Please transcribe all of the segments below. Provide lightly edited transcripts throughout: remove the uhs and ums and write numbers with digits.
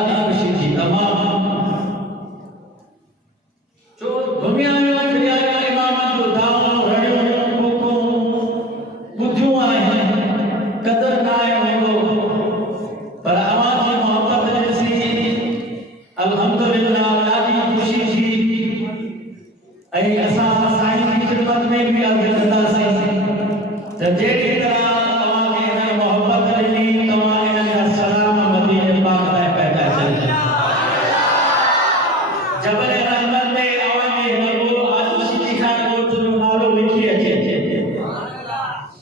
ॾाढी ख़ुशी थी तमामु छो दुनिया में दुनिया जा इमाम जो दाऊं रड़ियूं कोकों ॿुधियूं आहिनि क़दर न आहे हूंदो पर अवां जी मोहबत ॾिसी अल्हम्दुलिल्लाह ॾाढी ख़ुशी थी ऐं असां साईं जी ख़िदमत में बि अर्ज़ु कंदासीं त जहिड़ी तरह तव्हांखे हिन मोहबत ॾिनी तव्हां हिन जा सलाम मदीने पाक लाइ पैदा कयो जबल रहमत में अवांजे हिन को आशिकी खां ॻोठ जो नालो लिखी अचे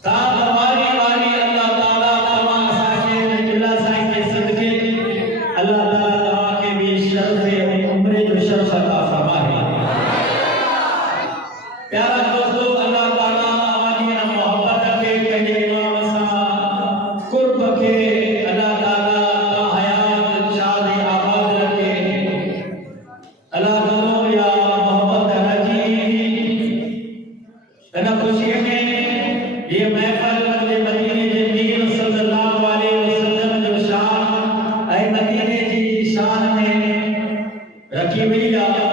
ता वारी वारी अल्लाह ताला तव्हां असांखे किला साईं जे सदके अल्लाह ताला तव्हांखे बि शर्फ़ उम्र जो शर्फ़ अता फरमाए प्यारा दोस्तों अल्लाह ताला अवांजी हिन मोहबत खे पंहिंजे इमाम सां कुर्ब खे अल्लाह ताला हयात शाद आबाद रखे अल्लाह ताला या मोहब्बत राजी हिन ख़ुशीअ में ये महफ़िल मुंहिंजे मदीने जे मीर सल्लल्लाहु अलैहि वसल्लम जो शान ऐं मदीने जी शान में रखी वई आहे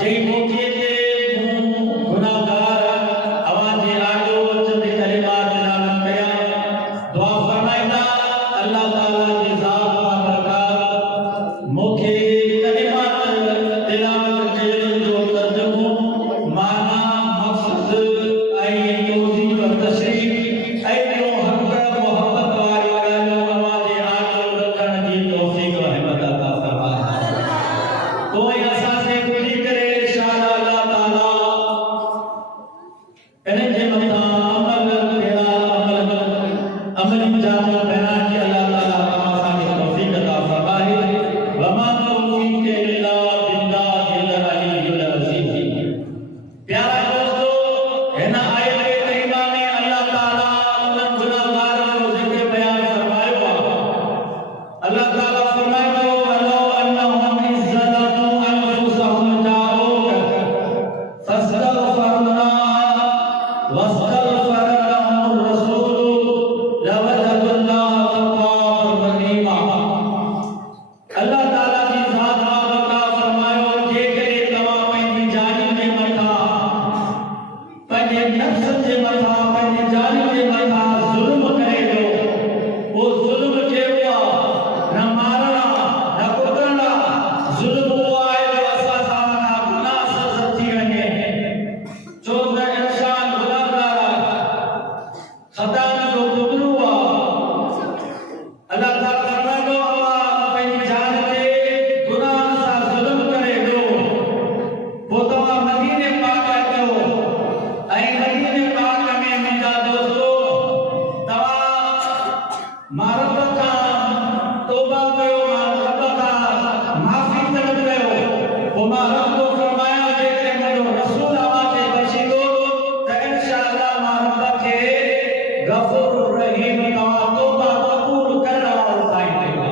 जंहिं मौक़े ते मूं गुनाहगार अवांजे आॾो चंद कलिमात तिलावत कया दुआ फरमाईंदा अल्लाह ताला जी ज़ात बाबरकात मूंखे कलिमात तिलावत करण जो तर्जुमो माना मक़सद ऐं तौज़ीह और तशरीह ऐं ॿियो हक़ मोहब्बत वारियूं ॻाल्हियूं अवांजे आॾो रखण जी तौफ़ीक़ रहमत अता फरमाए तो असां से पूरी करे इंशाअल्लाह अल्लाह ताला इन्हनि जे मथां अमल अहिड़ा अमल जाम बयान की अल्लाह ताला तव्हां असांखे तौफ़ीक़ अता फरमाए वमा तौफ़ीक़ इल्ला बिल्लाहिल अलीयुल अज़ीज़ प्यारा दोस्तों हिन आयत करीमा में अल्लाह ताला उन गुनाहगारनि जो ज़िक्र बयान फरमायो आहे अल्लाह ताला फरमाईंदो वलो अन्नहुम इज़्ज़लमू अनफुसहुम जाऊक फस्तगफरना वस्तगफर लहुमुर रसूल लवजदुल्लाह तव्वाबर रहीमा अल्लाह ताला जी ज़ात बाबरकात फरमायो जेकॾहिं तव्हां पंहिंजी जानिब जे मथां पंहिंजे नफ़्स जे मथां पंहिंजी जानिब जे मथां ज़ुल्म करे ॾियो वो ज़ुल्म कहिड़ो आहे न मारणा न कुटणा ज़ुल्म उहो आहे जो असां सां गुनाह सज़ा थी वञे छो त इंसान गुनाहगार आहे ख़ता जो पुतलू आहे अल्लाह ताला फरमाईंदो अवां पंहिंजी जान ते गुनाह सां ज़ुल्म करे ॾियो पोइ तव्हां मदीने पाक अचो ऐं मदीने पाक में मुंहिंजा दोस्तो तव्हां मां रब खां तौबा कयो मां रब खां माफ़ी तलब कयो पोइ मां रब को फरमाया जेकॾहिं मुंहिंजो रसूल अव्हांखे बख़्शींदो त इंशाअल्लाह मां रब खे गफ़ूर रहीम तव्हां तौबा क़बूल करण वारो ठाहींदो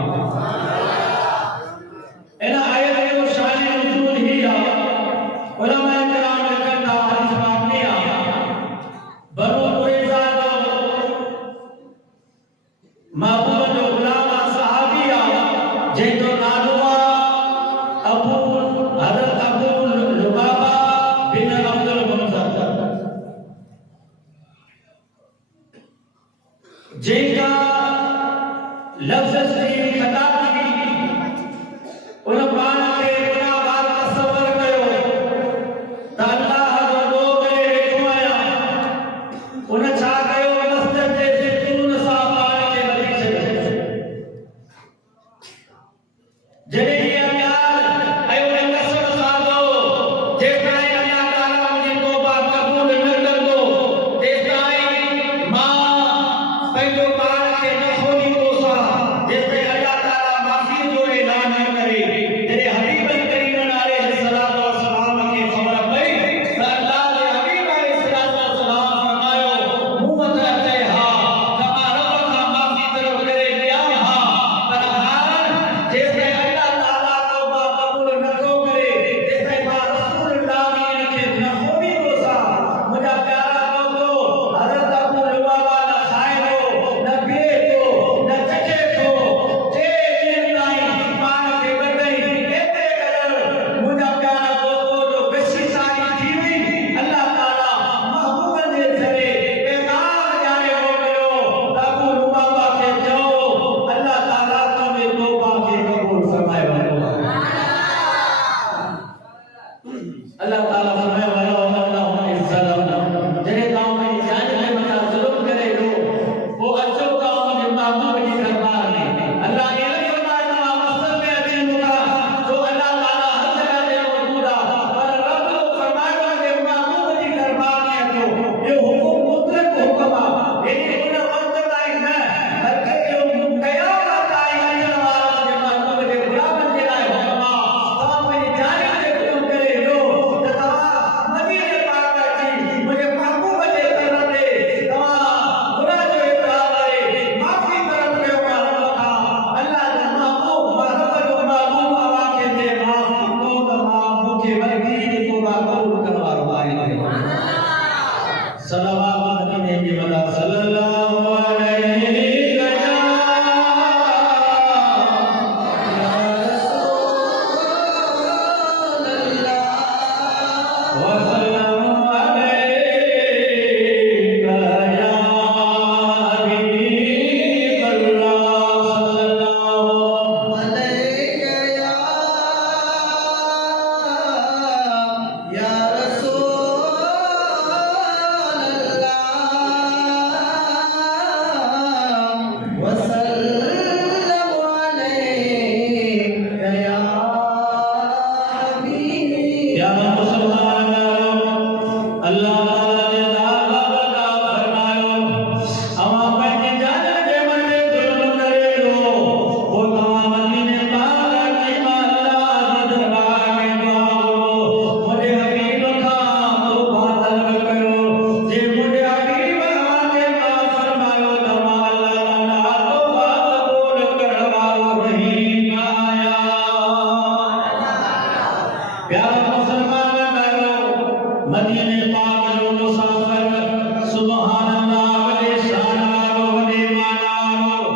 इन आयत जो शान नुज़ूल ही आहे उलमा किराम लिखनि था हदीस पाक में आहे बनु कुरैज़ा जो महबूब जो गुलाम सहाबी आहे जंहिंजो नालो आहे हज़रत अबू लुबाबा बिन अब्दुल मुनज़र जंहिंजा लफ़्ज़ जी ख़ता थी उन पाण खे गुनाहगार तसव्वुर कयो त अल्लाह जो ॾोह करे वेठो आहियां उन छा कयो मस्जिद जे ज़ैतून सां पाण खे ॿधी छॾियो जॾहिं इहा ॻाल्हि ऐं उन कसम खाधो जेसिताईं अल्लाह ताला मुंहिंजी तौबा क़बूल न कंदो तेसिताईं मां पंहिंजो पाण खे न खोली पोसां जेसिताईं अल्लाह ताला माफ़ी जो ऐलान न करे जॾहिं हबीब करीम अलैहिस्सलातु वस्सलाम खे ख़बर पई त अल्लाह जे हबीब अलैहिस्सलातु वस्सलाम फरमायो मूं वटि अचे हा त मां रब खां माफ़ी तलब करे ॾियां हा पर हाणे जेसिताईं अल्लाह ताला कबूल करवारो आए सलावत मदीने जी वला सल्लल्लाहु अलैहि मदीने पाक जो मुसाफिर सुभान अल्लाह वले शान वारो वले माना वारो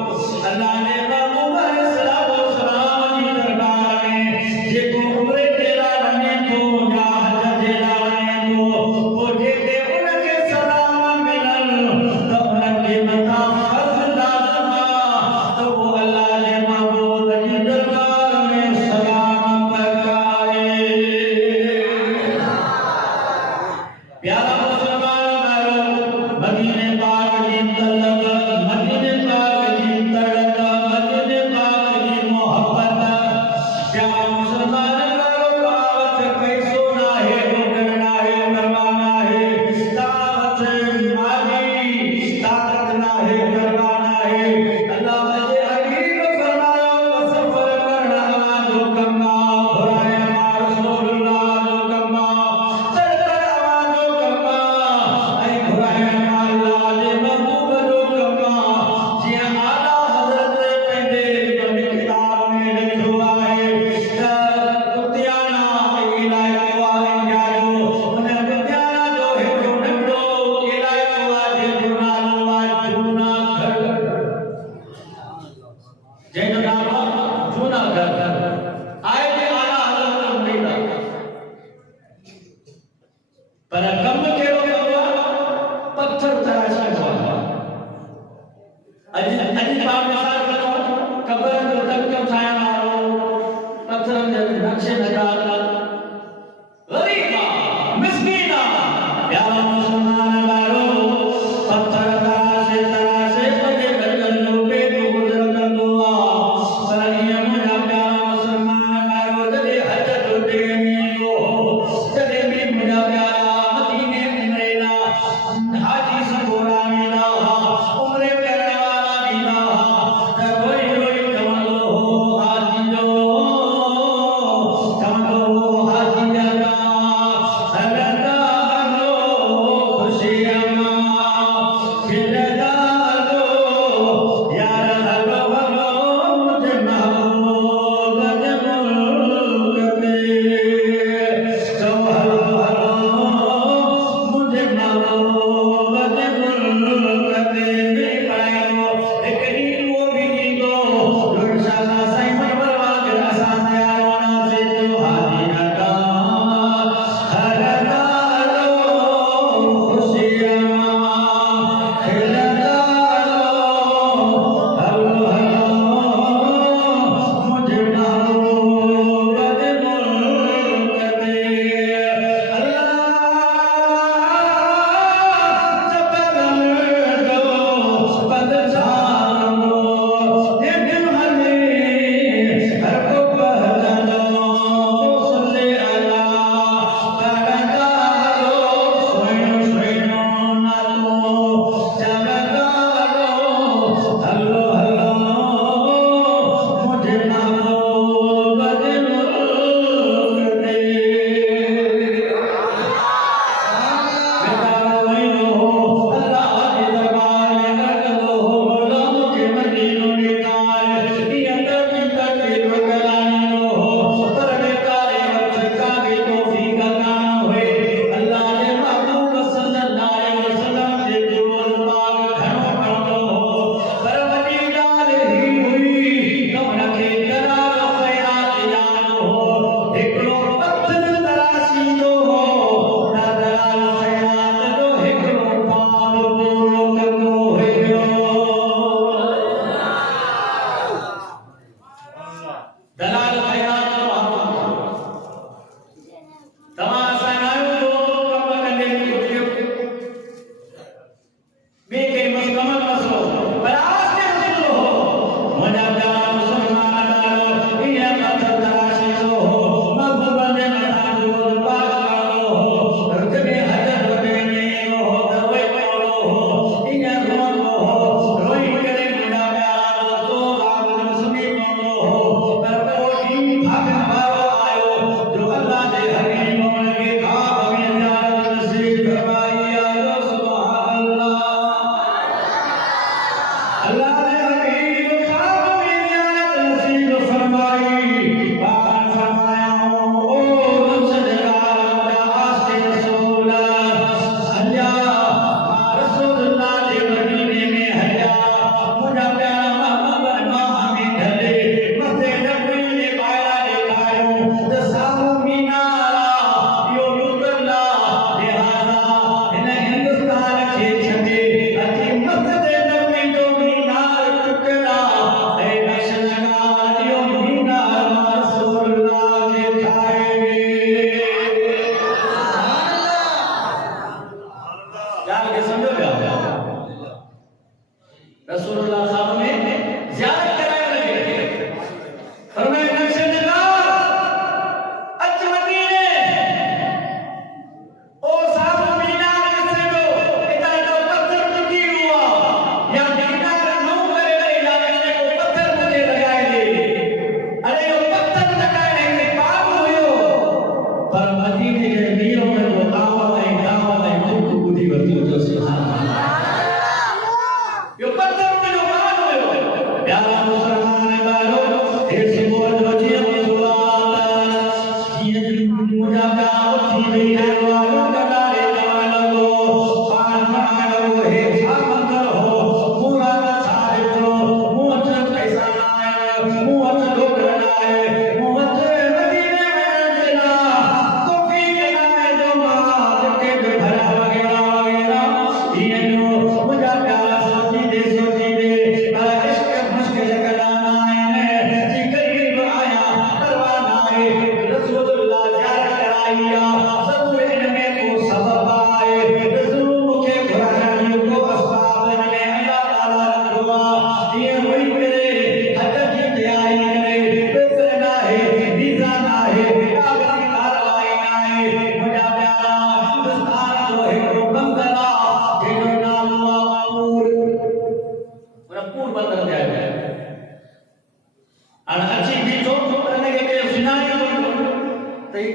अल्लाह ने पैगंबर सल्लल्लाहु अलैहि वसल्लम जी दरबार में जेको उम्रे तेरा वने तो या हज तेरा वने तो वो जेके उनके सलाम मिलन तो उनके मथा फर्ज लाज़िम तो वो अल्लाह ने महबूब जी दरबार में सलाम पकाए प्यारा मुसलमान मदीने पाक जी तलक मदीने पाक जी तड़क मदीने पाक जी मोहब्बत प्यारा मुसलमान दावत पैसो ना है करना है करवाना है दावत माली ताकत ना है करवाना है अल्लाह के हबीब फरमाया सफर करना जो कमा भराया रसूलुल्लाह जो कमा पर कम केड़ो कबो पत्थर तराशा हुआ अजी पाप मिसाल करो कब्र जो तक ठाया मारो पत्थर जे नक्शे नगार गरीबा मिस्कीना प्यारा मुसलमान मारो पत्थर तराशे पगे गल्लो पे गुजर दुआ पर ये मुझा प्यारा मुसलमान मारो जदे हज जो देनी हो जदे भी मुझा हाजी संगोरा नीला उम्रे करने वाला नीला रोई रोई कमलो हाजी जो कमलो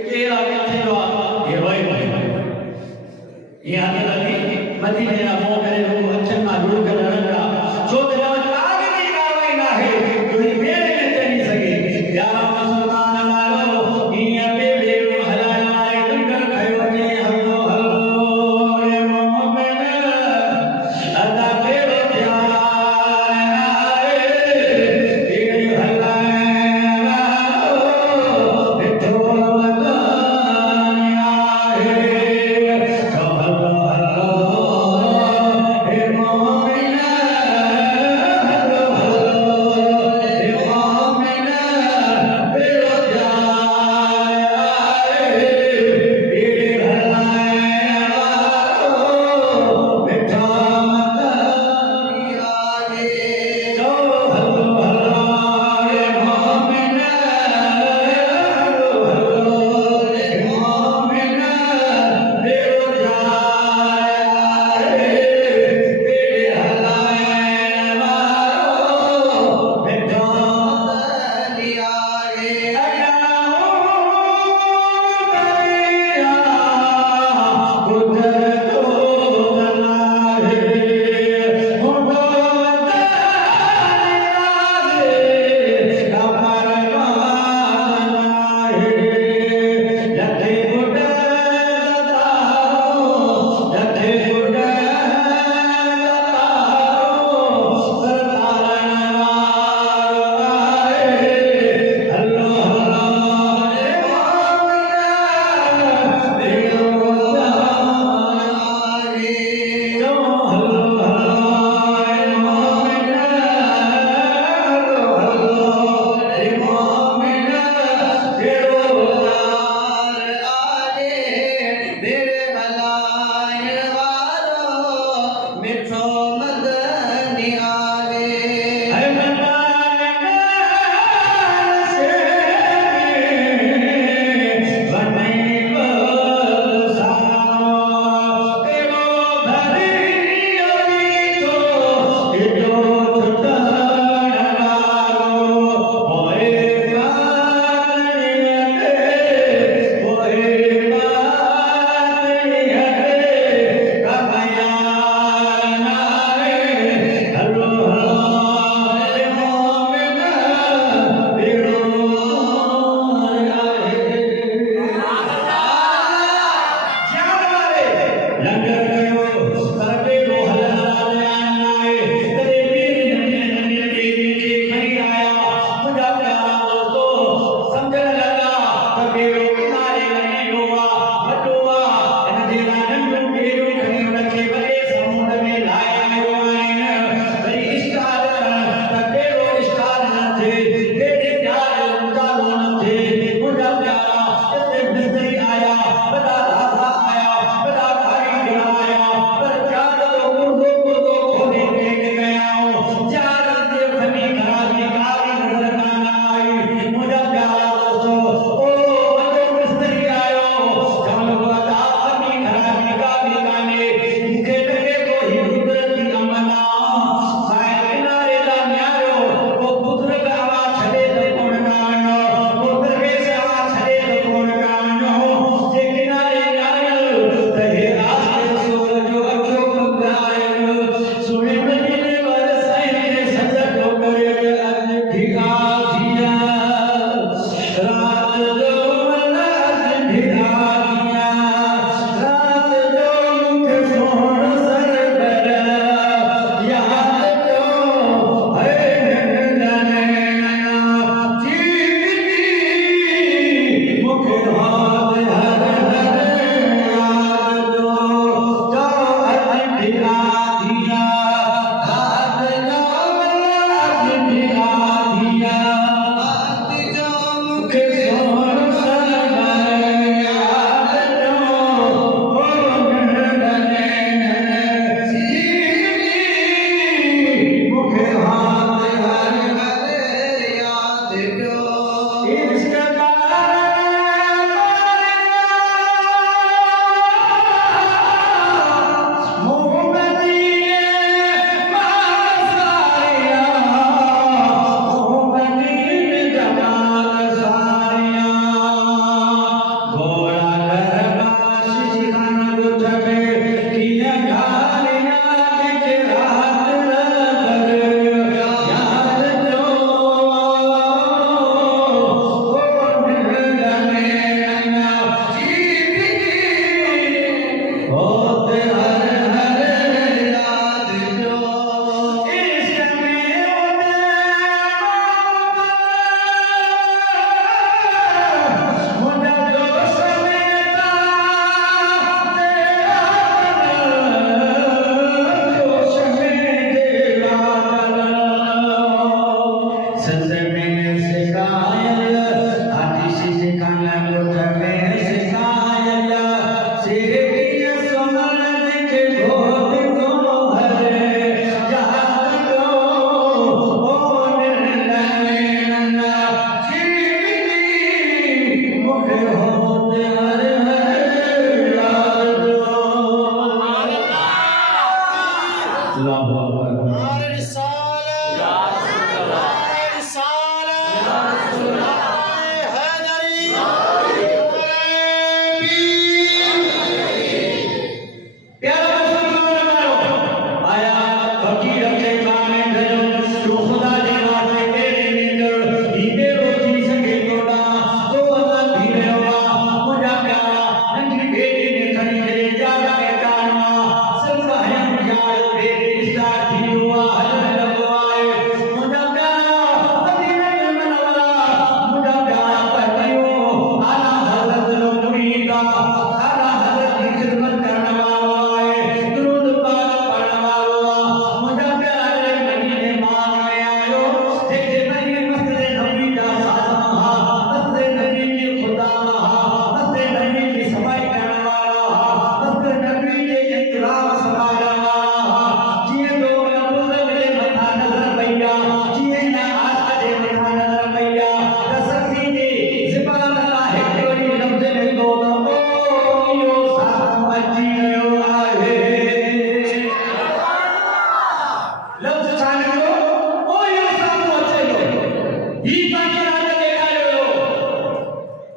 के आगे थे जो ये रोए ये आगे लगी मदीने ना मो करे लोग अच्छन ना दूर कर रखा जो तेरा आगे की कार्रवाई ना है जो ये मेरे में चली सके या मुसलमान वालों ये पे बेरो हलालाए दुनिया खायो ने हलो हलो रे मोहम्मद अदा तेरो प्यार ये हलाला बिठो मदानिया है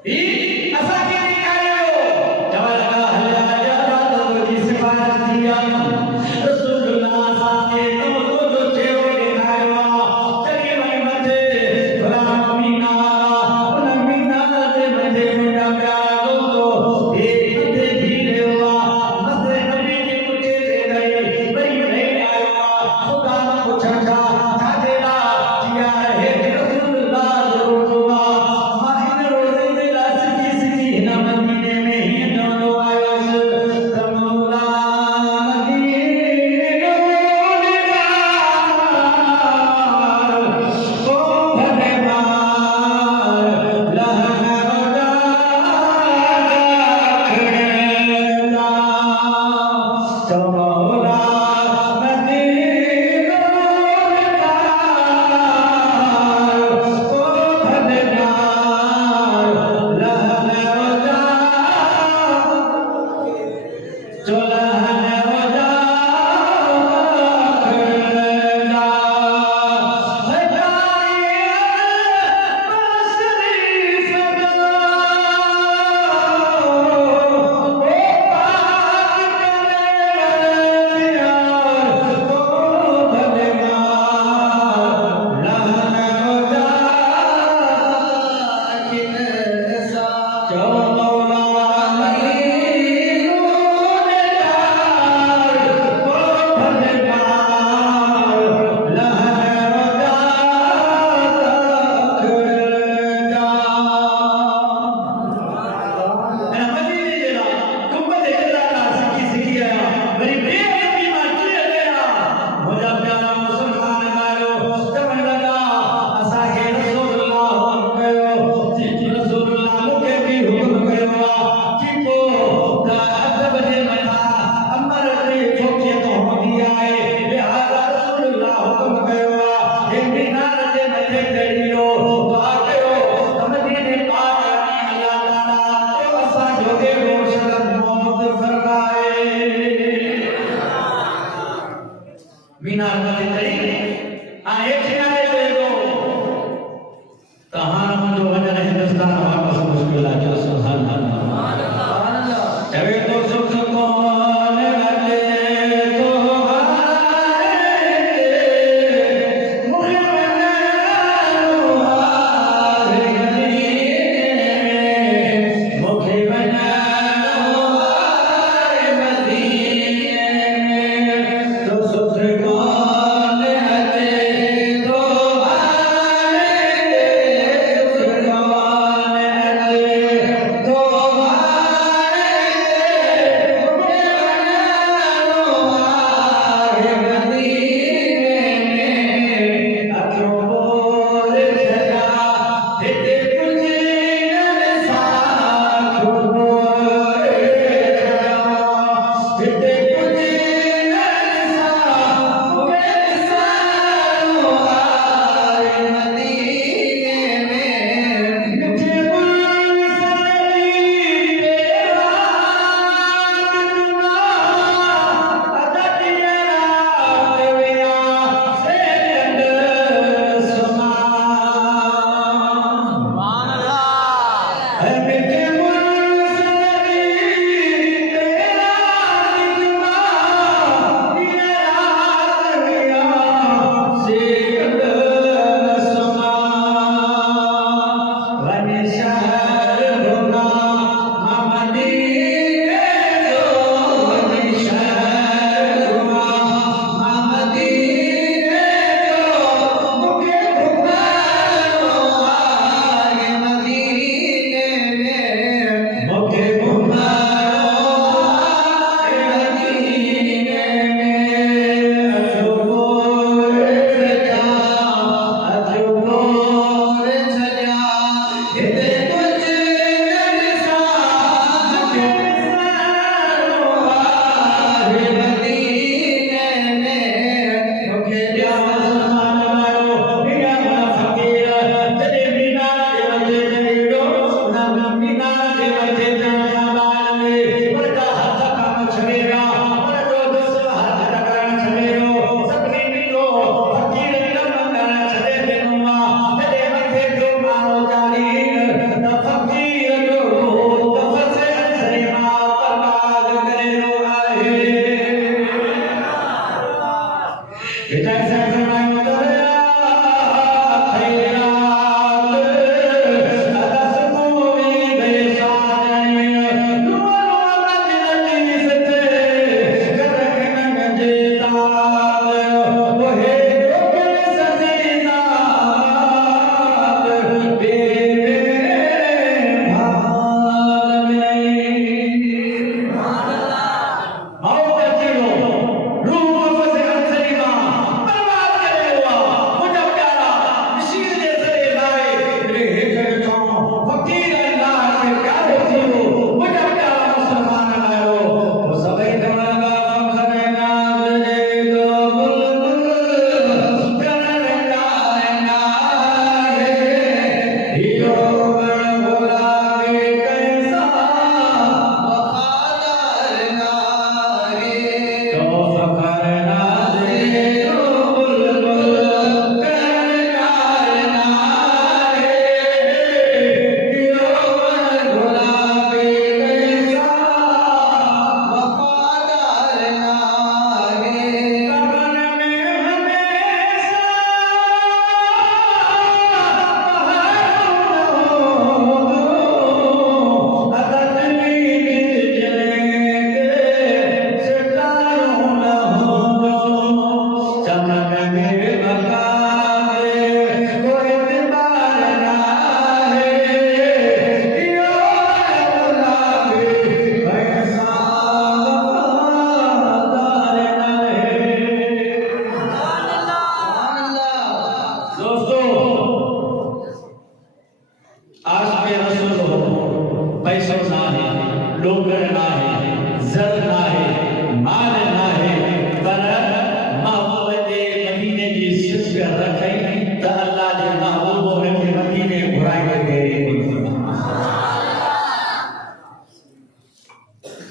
ही असांखे ॾेखारियो जवान हलिया जरा तो जी सिफारिश थी आहे रसूलुल्लाह असांखे तो जो चेहरो ॾेखारियो आहे चङी वई मथे गुलाम मीना उन मीना ते मथे मुंडा प्यारा दोस्तो हे मथे भी रहियो आहे मथे नबी जी पुठे ते गई वरी नहीं आयो आहे खुदा पुछण छा छाजे लाइ जिया हे रसूलुल्लाह जो रोज़ो आहे मां इन रोज़े जे लाइ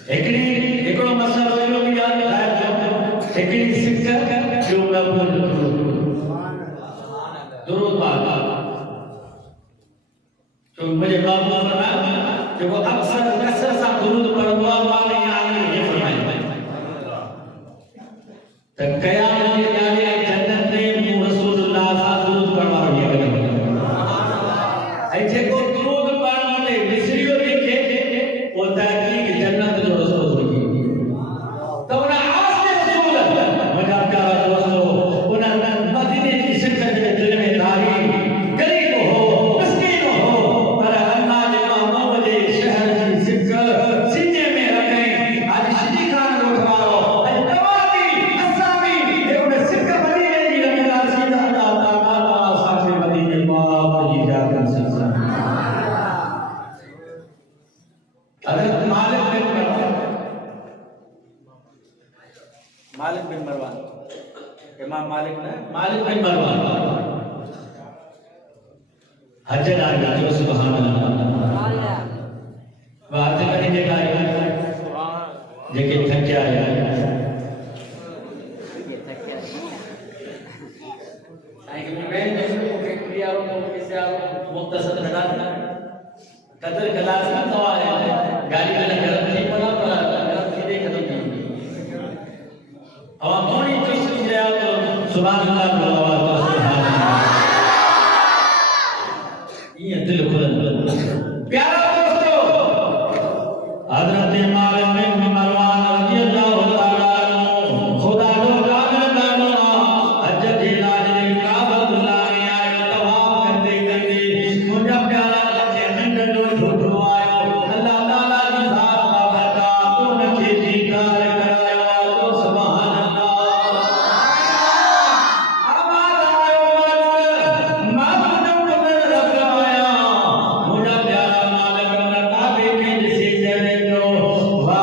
हिकिड़ी हिकिड़ो मसलो इहो बि यादि रखिजो हिकिड़ी सिक जो कबूल दुरूद पाक जो मुझे बाबू फरमाया जो अक्सर कसरत सां दुरूद पढ़ंदो आहे पाण ई आने ये फरमाए त क़यामत जे ॾींहुं जन्नत में मूं रसूलुल्लाह सां दुरूद पढ़वारो आहे ऐं जेको दुरूद पढ़ण ते विसरियो लिखे वो तहक़ीक़ जन्नत जो रस्तो हुजे त उन आसिफ़ रसूल मुंहिंजा प्यारा दोस्तो उन मदीने जी सिक जे दिल में धारी गरीब हो मिस्कीन हो पर अल्लाह जे महबूब जे शहर जी सिक सीने में रखई आज सिटी खान रोठवारो ऐं तवाबी असामी उन सिक मदीने जी रखंदा सीधा अल्लाह ताला असांखे मदीने पाक जी जात सिक हज़रत मालिक बिन मरवान इमाम मालिक बिन मरवान हज लाइ जो सुभान अल्लाह बात करी जेका जेके थकिया मुख्तसर कदर क्लास न तवा गाड़ी में गरम थी पड़ा पर गरम थी दे खत्म थी अब मोनी चुस्त थी रहा तो सुभान अल्लाह सुभान अल्लाह ये दिल खुलन प्यारा दोस्तों हजरत मालिक बिन मरवान रज़ी अल्लाह तआला अन्हु खुदा जो गाना हज जे लाइ काबतुल्लाह में आयो तवाफ करते करते मुंहिंजा प्यारा लखे निंड जो झूठो आयो अल्लाह ताला जी ज़ात का बरकत उनखे दीदार करायो तो सुभान अल्लाह आबाद आयो मालिक मुंहिंजा प्यारा मालिक उन काबे खे ॾिसी चवे पियो वाह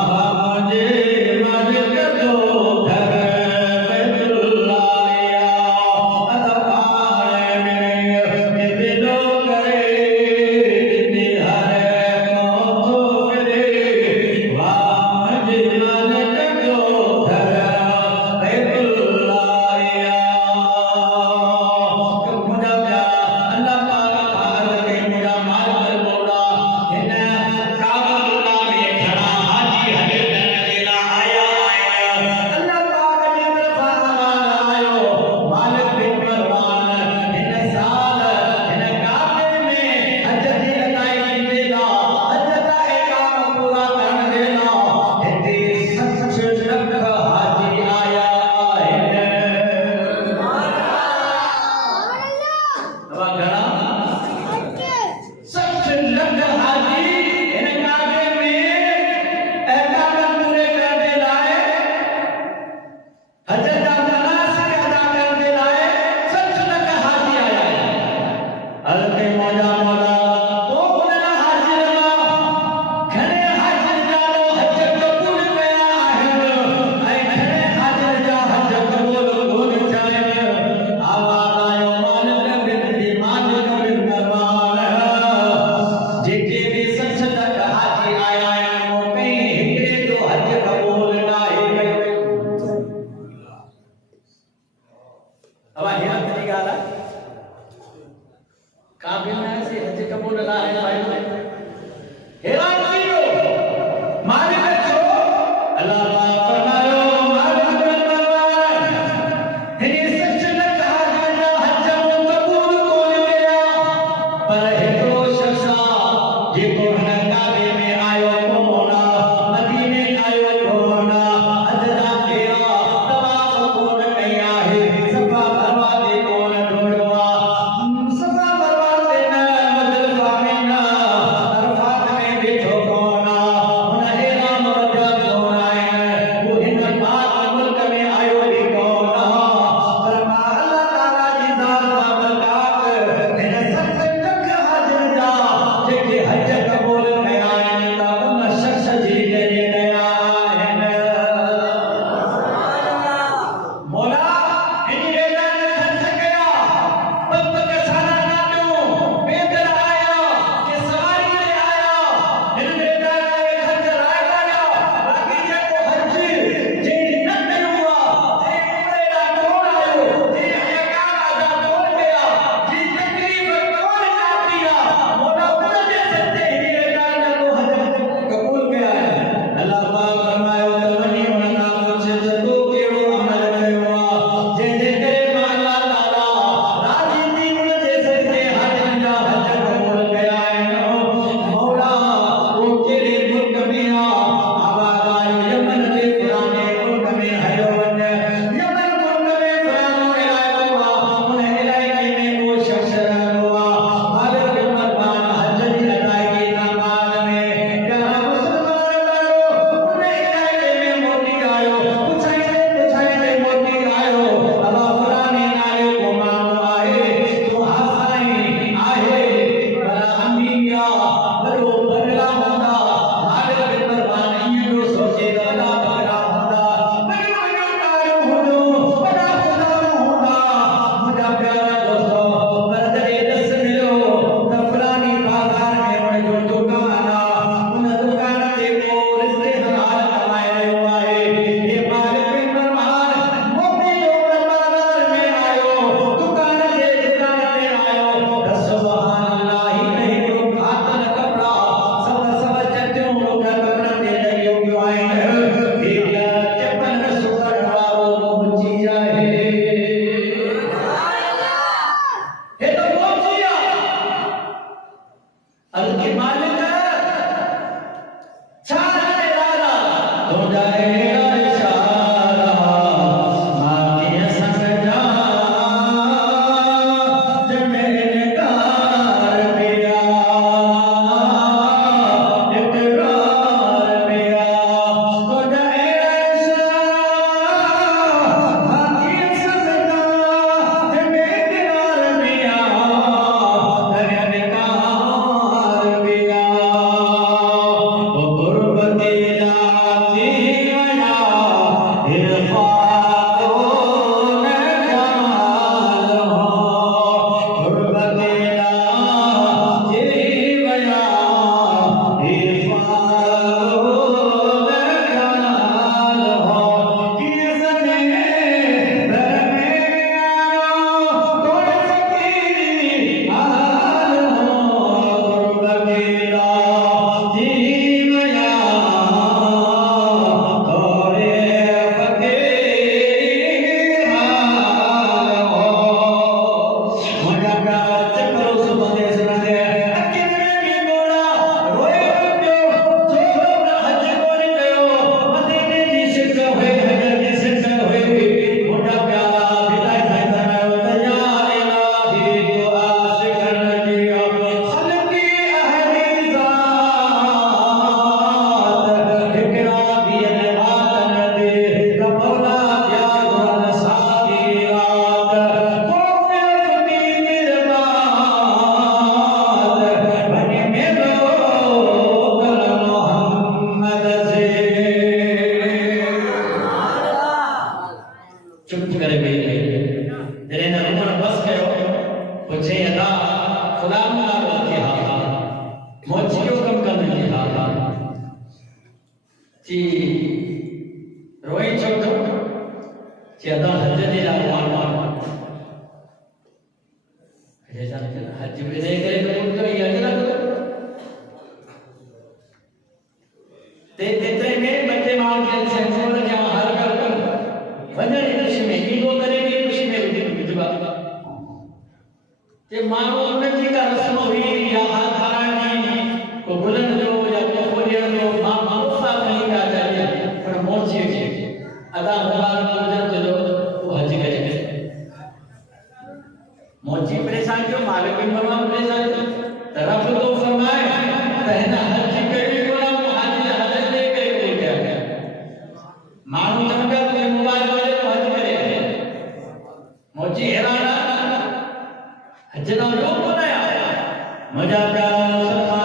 मजा प्यार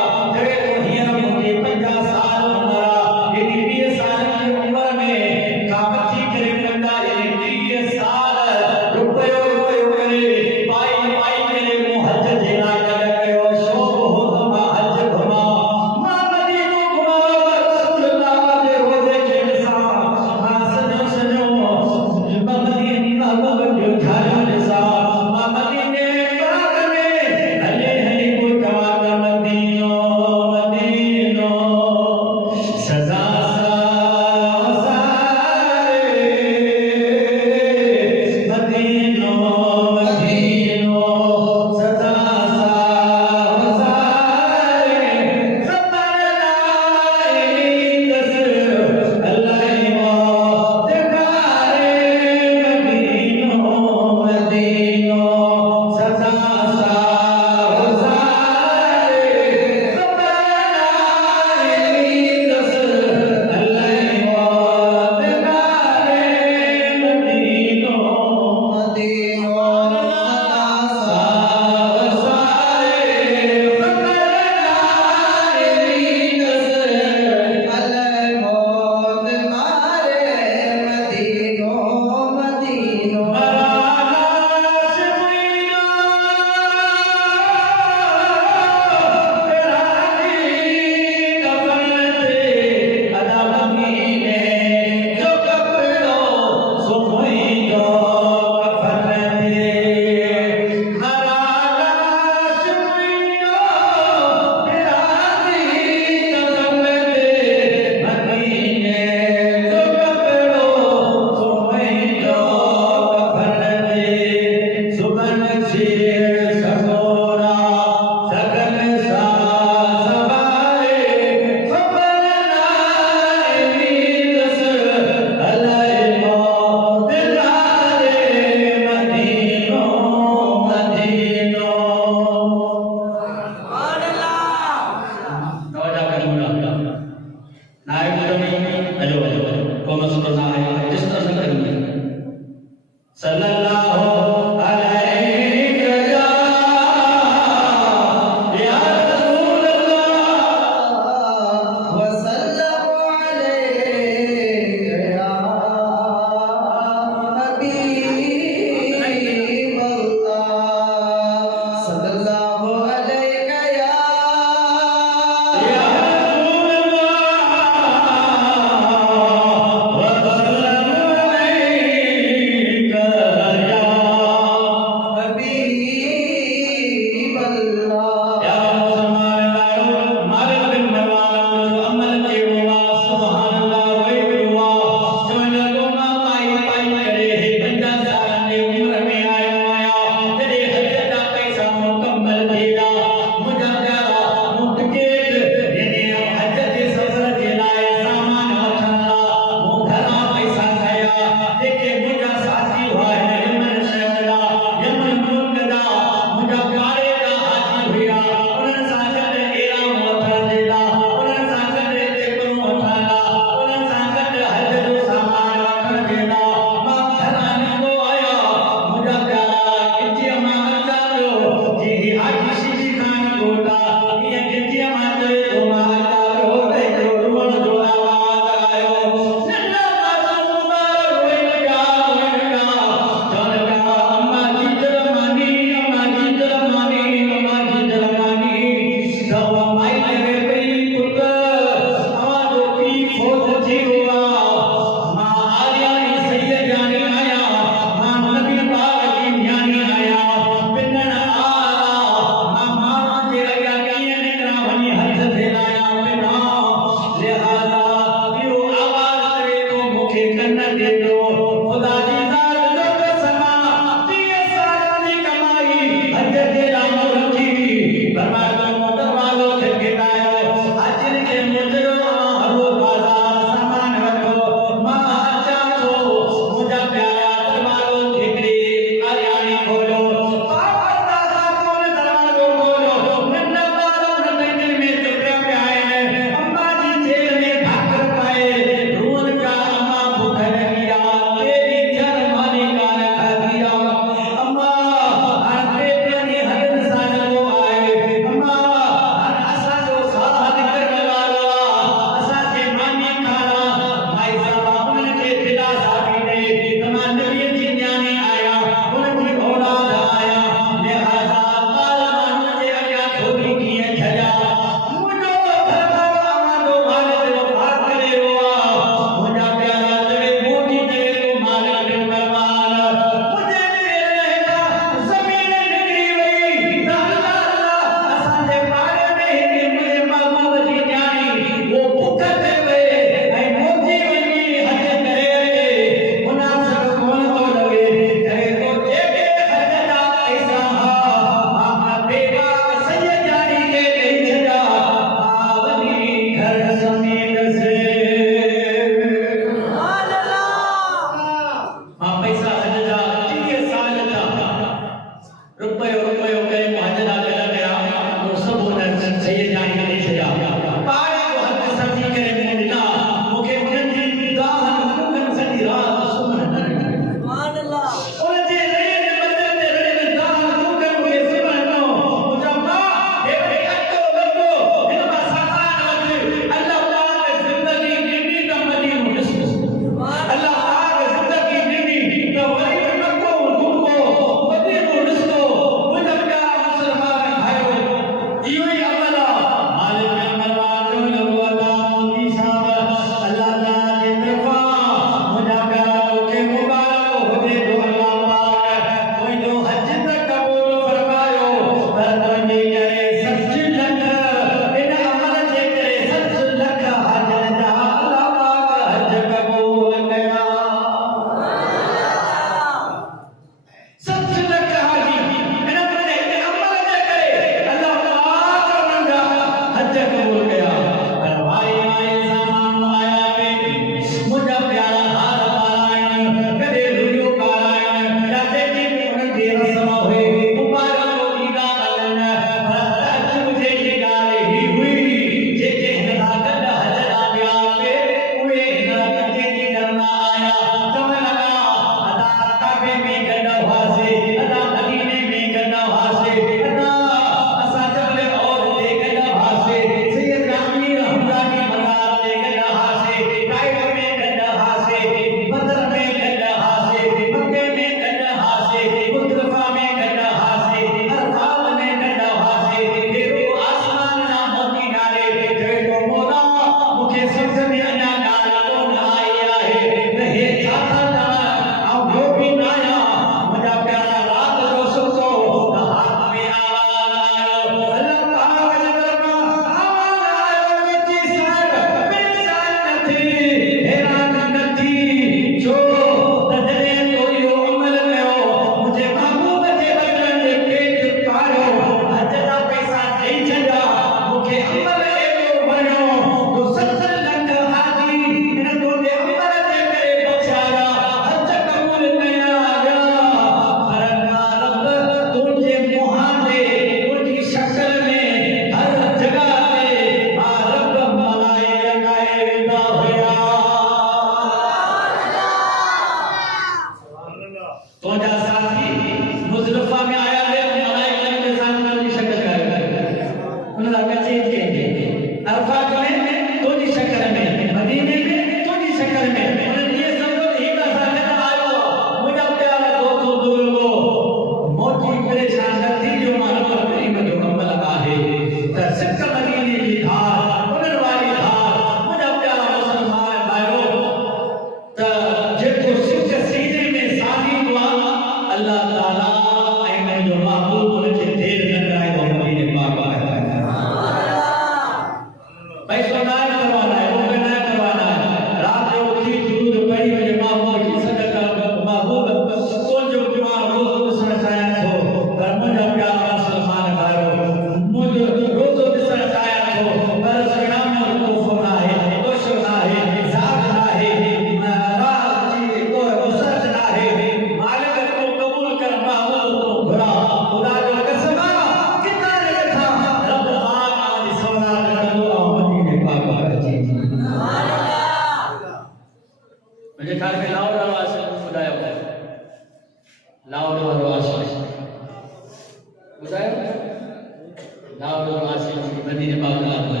लाहौर वासी मदीने पाक का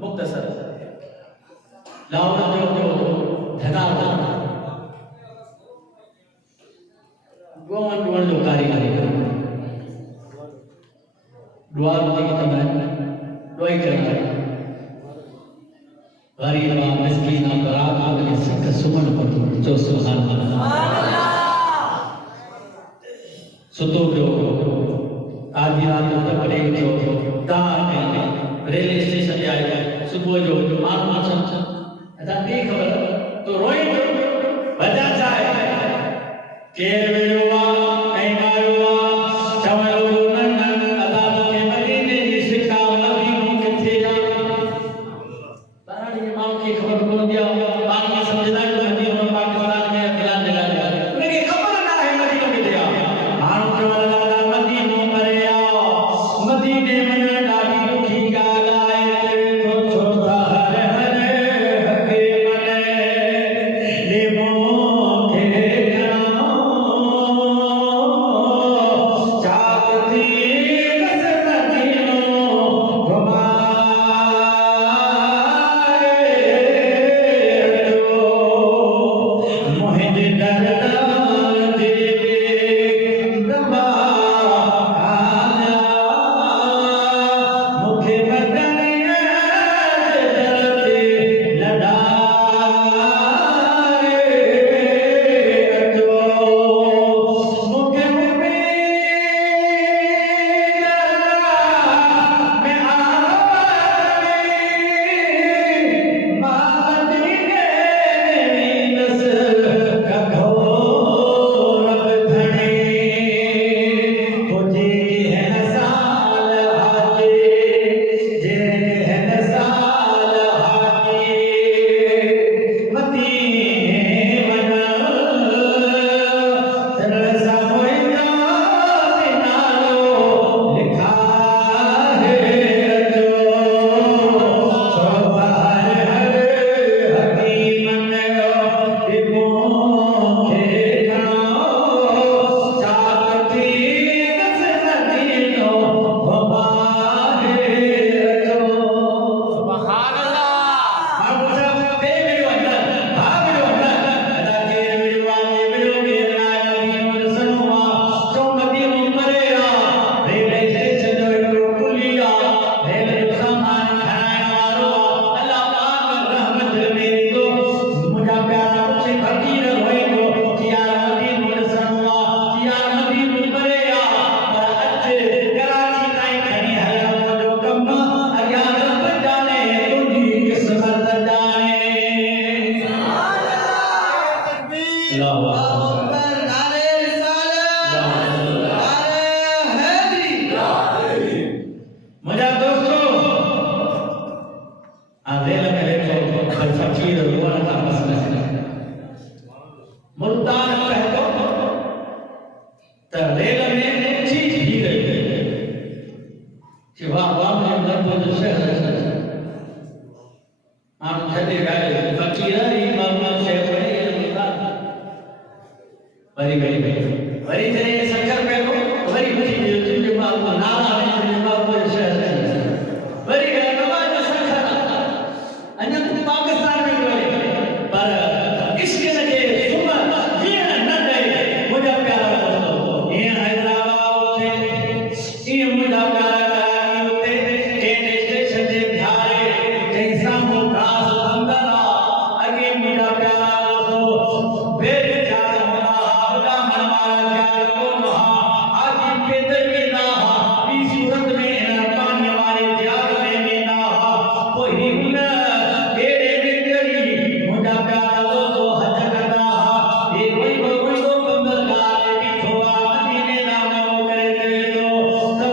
मुख्तसर लाहौर जो धना गोवन जो कारीगरी दुआ की तमन्ना दुआ करना गरीबा मिस्कीना बरात के सिक सुमन पर जो सुभान अल्लाह सुतो जो आधी रात तकड़े जो दाने रेलवे स्टेशन आए सुबह जो मानो अच्छा नहीं खबर तो रोई वजह चाहे केर वेवा कहीं गावा चवलो नन अदाब के मदीने की सिका मदीनों के थे जा तारी मां की खबर को दिया बाकी समझदा है मदीनों पाकिस्तान में अगला जगह उन्हें खबर ना है मदीनों के दिया मानो जो अल्लाह मदीनों पर आओ मदीने में डाली दुखी गालाए तो छोटा हर हके मने लेमो के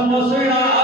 Muslim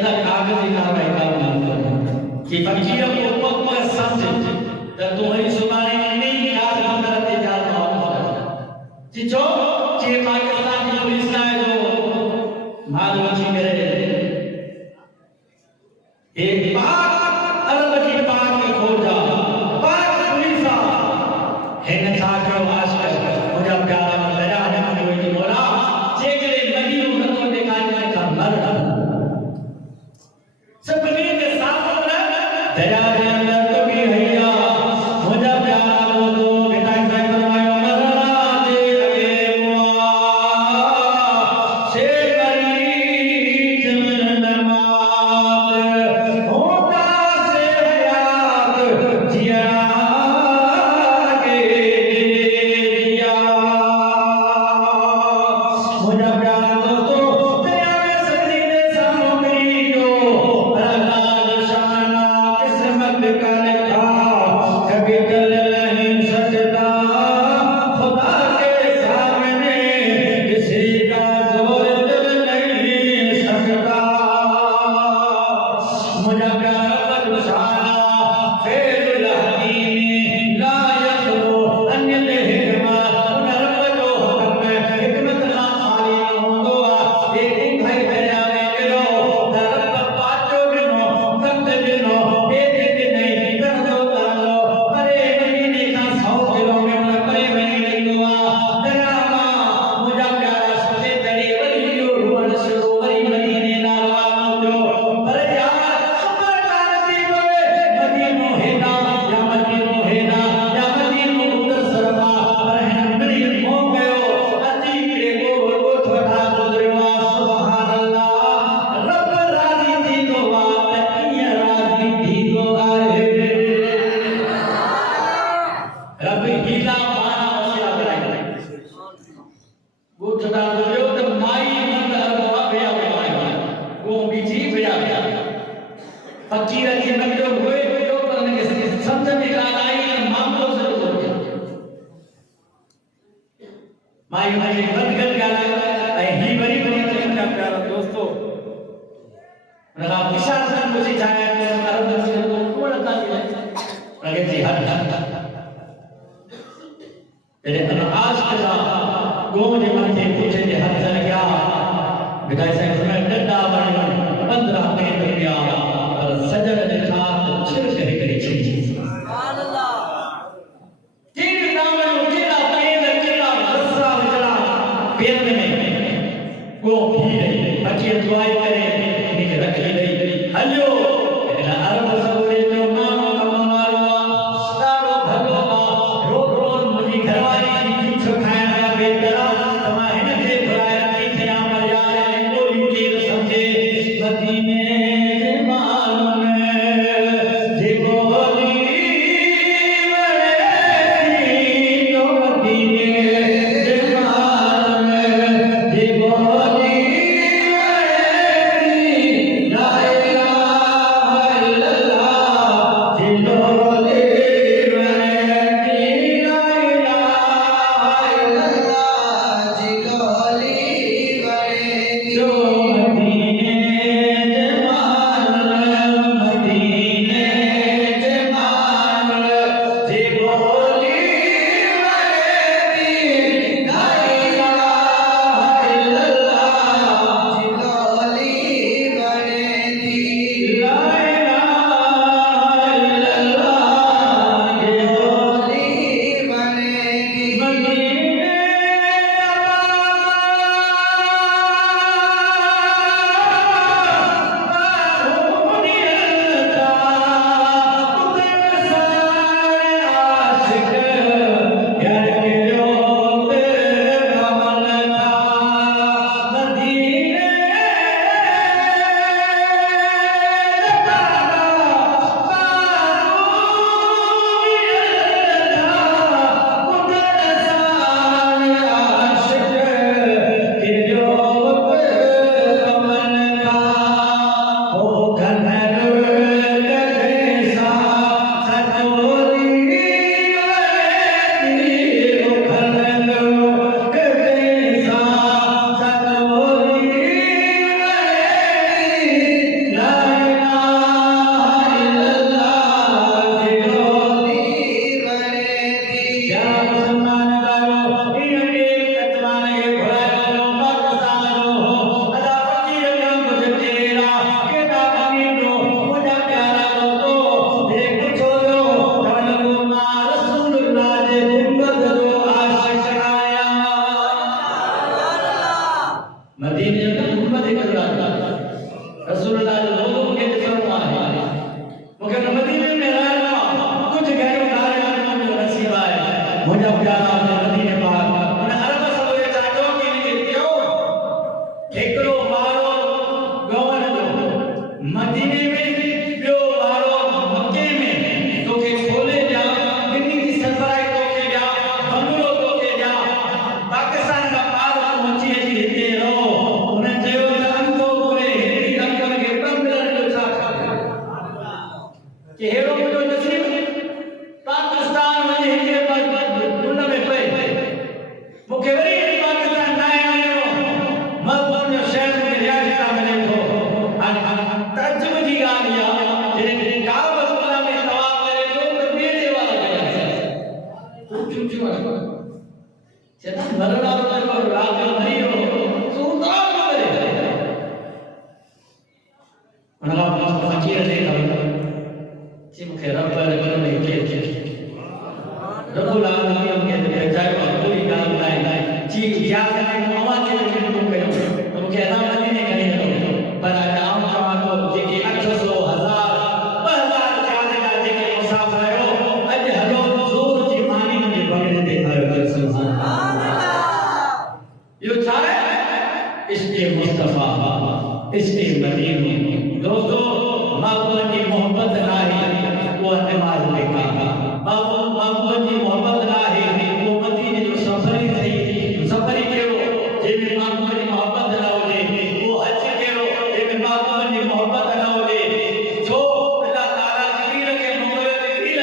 चेता कागज़ी कारवाई करणु कि फ़क़ीर को पक्का समझ त तू वरी सुभाणे नहीं कार करते जा जी जो जे पाकिस्तान जो इसराइल जो माल वठी करे एक पाक अरब की पाक में खोजा पाक पुलिसा है न था करो आशा मुझे प्यारा दया ने मुझे बोला जे करे मदीनो न दिखाने का मर सबने के साथ दया के अंदर तो भी हैया मुझे प्यारा बोलो बेटा से फरमायो मरना दे लगे मुआ से करी जमन नमाज होता से हयात जिया के दिया मुझे प्यारा दोस्तों दया में सदी ने सामग्री को अल्लाह शाना किस्मत का लिखा कभी दिल नहीं सकता खुदा के सामने किसी का जोर दिल नहीं सकता मुझे प्यारा बदशाना फेर हकीमी ला यखलो अन्य हिकमा नरम जो हुक्म हिकमत ना खाली होंदो एक भाई बजावे करो नरम पाचो बिनो तख्त बिनो एक नहीं करदो तालो अरे मदीने का 100 किलोमीटर परे वही दुआ दयामा मुझे प्यारा सदे तड़े वरी यो रुवन शुरू वरी मदीने ना रवानो जो अरे यार सुपर कारती बवे मदीनो हेना या मदीनो हेना या मदीनो उधर सरवा रहन बड़ी हो गयो अति के को थोड़ा गुजरवा सुभान अल्लाह रब राजी थी तो बात इया राजी थी तो आहे रब हीला पाना वसिया कराई वो थोड़ा गुजरो तो माई मंद अरबा भया भया वो बीची भया भया फकीर के नगरो हुए जो करने के समझ में आई मामलो से हो गया माई माई बदगल गाला ही बड़ी बड़ी का प्यारा दोस्तों रहा विशाल सन मुझे जाए तो अरब से को कौन था लगे जी हर तेरे आज का गोद मथे पूछे जे हर चल गया बिदाई से मैं डंडा बन 15 मिनट गया और सजन ने खात छिड़ के करे छी सुभान अल्लाह तीन नाम उठेला केला रस्सा उजड़ा पेट में को भी नहीं फकीर दुआई करे निके रख ली हलो एला अरब सबरे जो नाम कमालो सारो भगवा रोज रोज मुझी घरवाली कुछ खाना बेतरा तमा हिन के भराए रखी थे पर यार बोली के समझे मदीने के माल में जे बोली चेता मरना तो रात में नहीं हो सुनता करे मना फकीर ने कहा चिम के रब पर क्यों नहीं के रब्बुल आलमीन के बेचारे को पूरी काम लाए जी क्या करने आवाज के तुम कहो तुम कहना नहीं ने करे पर आम जमा को जेके 800 1000 2000 चाहने जे के मुसाफिर आयो अज हलो जोर जी मानी ने बगड़े देखायो सुभान अल्लाह यो छाए इश्क़ मुस्तफा इश्क़ मदीना दोस्तों महबूब की मोहब्बत राही वो नमाज देखा महबूब की मोहब्बत राही वो मदीने जो सफरी थी सफरी केरो जेमे महबूब की मोहब्बत ना होले वो हज केरो जेमे महबूब की मोहब्बत ना होले जो अल्लाह ताला जिब्रील के मोकले जिब्रील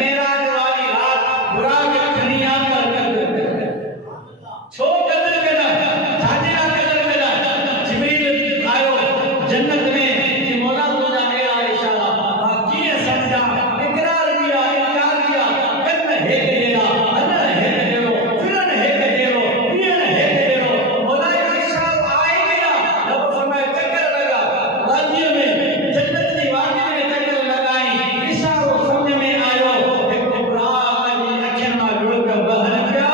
मेराज वाली रात बुराक के दुनिया पर कर छो कदर करा साजिरा कदर करा जिब्रील आयो जन्नत में कि मौला को जाने आयशा बाकी समझा इकरार किया इनकार किया कद में है देना अल्लाह है देरो फिरन है देरो पियन है देरो मौला आयशा आए गिरा जब फरमाया चक्कर लगा वादी में जन्नत की वादी में चक्कर लगाई इशारो समझ में आयो एक बुराक की अखियां में जुड़ कर बहन गया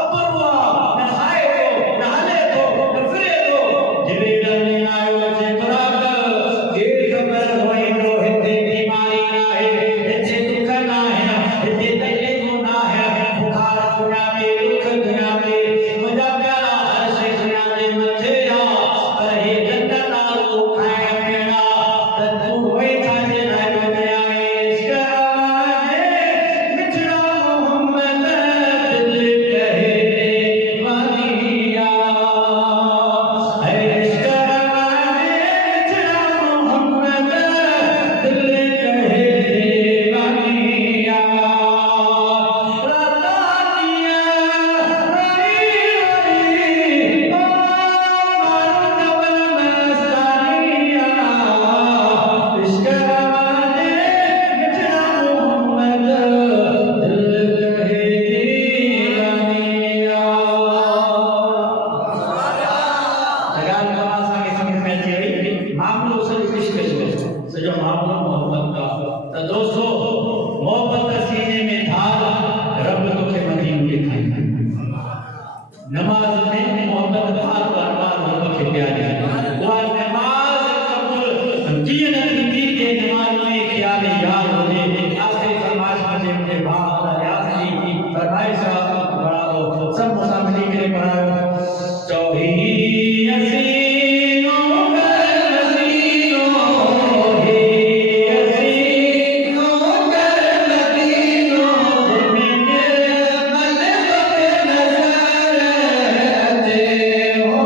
अबरुआ न खाए तो न हले तो न फिरे तो जिब्रील ने आयो जे बुराक देर खबर होई तो हिते बीमारी ना है हिते दुख ना है हिते तकलीफ ना है बुखार दुनिया में दुख दुनिया में मुझा प्यारा हर से दुनिया में मथे आ पर हे जन्नत नालो खाए पीना तू होई थाजे ना गया इश्क आवाज़े मिठड़ा मोहम्मद दिल कहे दीवानिया है इश्क आवाज़े मिठड़ा मोहम्मद दिल कहे दीवानिया राता दिया रही रही मारू नबल मस्तानिया इश्क आवाज़े मिठड़ा मोहम्मद दिल कहे दीवानिया लगान कमासा के समझ में अचे वई मामलो सॼो इश्क़ जो सॼो मामलो मोहब्बत का त दोस्तों मोहब्बत सीने में धार रब तोखे मदीनो ॾेखारी नमाज में मोहब्बत धार अरमान रब खे प्यारी उहा नमाज कबूल कीअं न थींदी के नमाज में ख़्याल यार हुजे आख़िरी फरमाइश मुंहिंजे भाउ याद जी फरमाइश पढ़ाओ सब मुसाफ़िरी करे पढ़ायो चौही हसीनो कर मदीनो ही हसीनो कर मदीनो मेरे मन पे नजर दे हो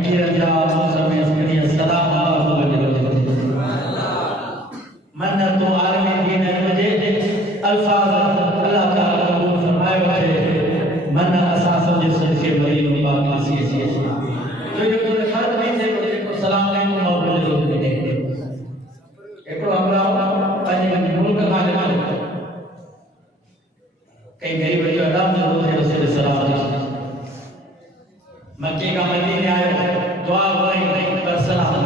फकीर जा समय स्क्रिया सलाम मन तो आलमी दीन मुझे अल्फाज अल्लाह ताला कबूल फरमाए वठे मन असा समझे सच्चे मरीनो बाकी सी तो ये तो फर्क नहीं है को सलाम अलैकुम और जो दे एकड़ो हमरा पानी मुल्क का कई गरीब जो आराम से रोजे रसूल सलाम मक्के का मदीने आए दुआ वही पर सलाम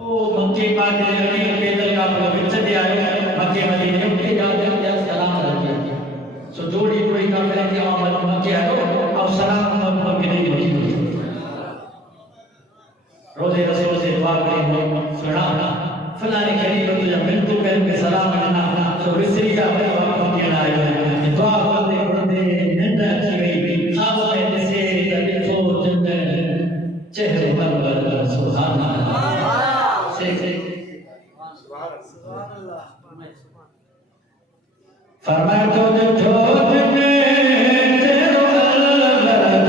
ओ मक्के पाक के रही पैदल का विच दे आयो मक्के मदीने उनके जाते या सलाम रखिए सो जोड़ी कोई का पहले के आमद मक्के आयो और सलाम मक्के नहीं होती रोजे रसूल से दुआ करी सुना फलाने गरीब को जब मिल तो कर के सलाम करना तो विसरी का वक्त के आयो दुआ करते करते निंद अच्छी गई खाब में जैसे कभी तो जिंदगी चेहरे पर सुभान अल्लाह फरमाया तो जो ने तेरो अल्लाह से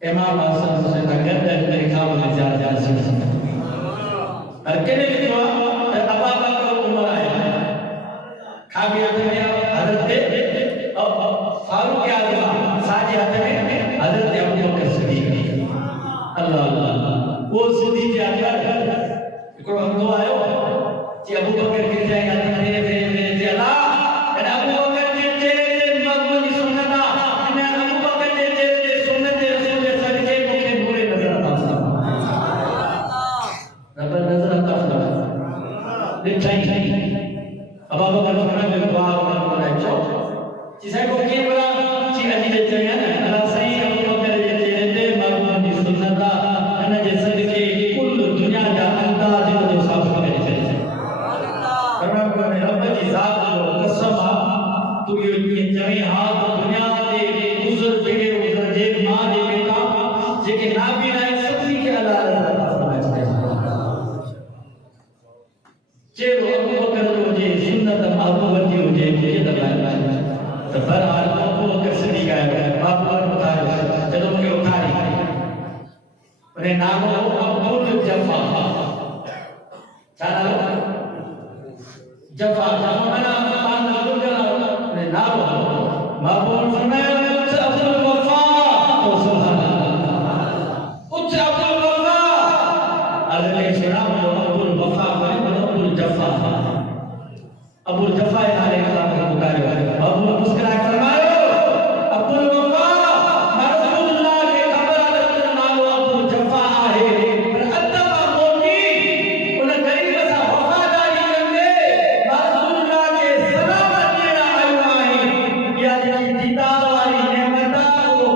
इमाम हसन से नगद मेरे ख्याल में ज्यादा अकेले लिखवा अबा बकर उमर आए खाबी हाथ में हजरत फारूक आजम साजे हाथ में हजरत अबू बकर सिद्दीक अल्लाह अल्लाह वो सिद्दीक के अंदर को अंदो आयो कि अबू बकर के जाए हाथ में मेरे अल्लाह अरे अबू बकर के तेरे मजमूनी सुन्नता मैं अबू बकर के तेरे सुन्नत रसूल सदके मुझे बुरे नजर आता रब नजर आता दिखाई अब अबू बकर ने दुआ करना चाहिए जिसे को के बड़ा जी अजी देते हैं अल्लाह सही अबू बकर के तेरे मजमूनी सुन्नता अन जे सदके कुल दुनिया का अंदाज जो साफ करे चाहिए अल्लाह रब की जात जो कसम तू ये जमी हाथ दुनिया दे गुजर बेगे गुजर जे मां दे बेटा जेके नाबी ना सभी के अल्लाह फरमाए जे अबू बकर जो जे सुन्नत महबूब जी जे मुझे दलाल तो बहरहाल अबू बकर सिद्दीक आया बाबू और उतारे जब उनके उतारी उन्हें नाम अब्दुल जफ़ा चला जफ़ा जमाना पान अब्दुल जला नाम महबूब फरमाया अब्दुल वफा तो सुभान अल्लाह उच्च अब्दुल वफा अल्लाह सुना अब्दुल वफा अब्दुल जफ़ा अब्दुल जफ़ा नाले अल्लाह को पुकारे अब्दुल मुस्कुराए फरमाया अब्दुल वफा रसूलुल्लाह के खबर नालो अब्दुल जफ़ा है पर अदब मोटी उन गरीब सा वफादारी करके रसूलुल्लाह के सलामत देना आयो है या जी दीदार वाली नेमत को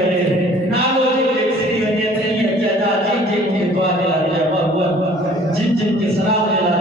करे नालो जे विकसी वञे त ईअं चइजा जिन जिन खे दुआ जे लाइ चइबो आहे जिन जिन खे सलाम जे लाइ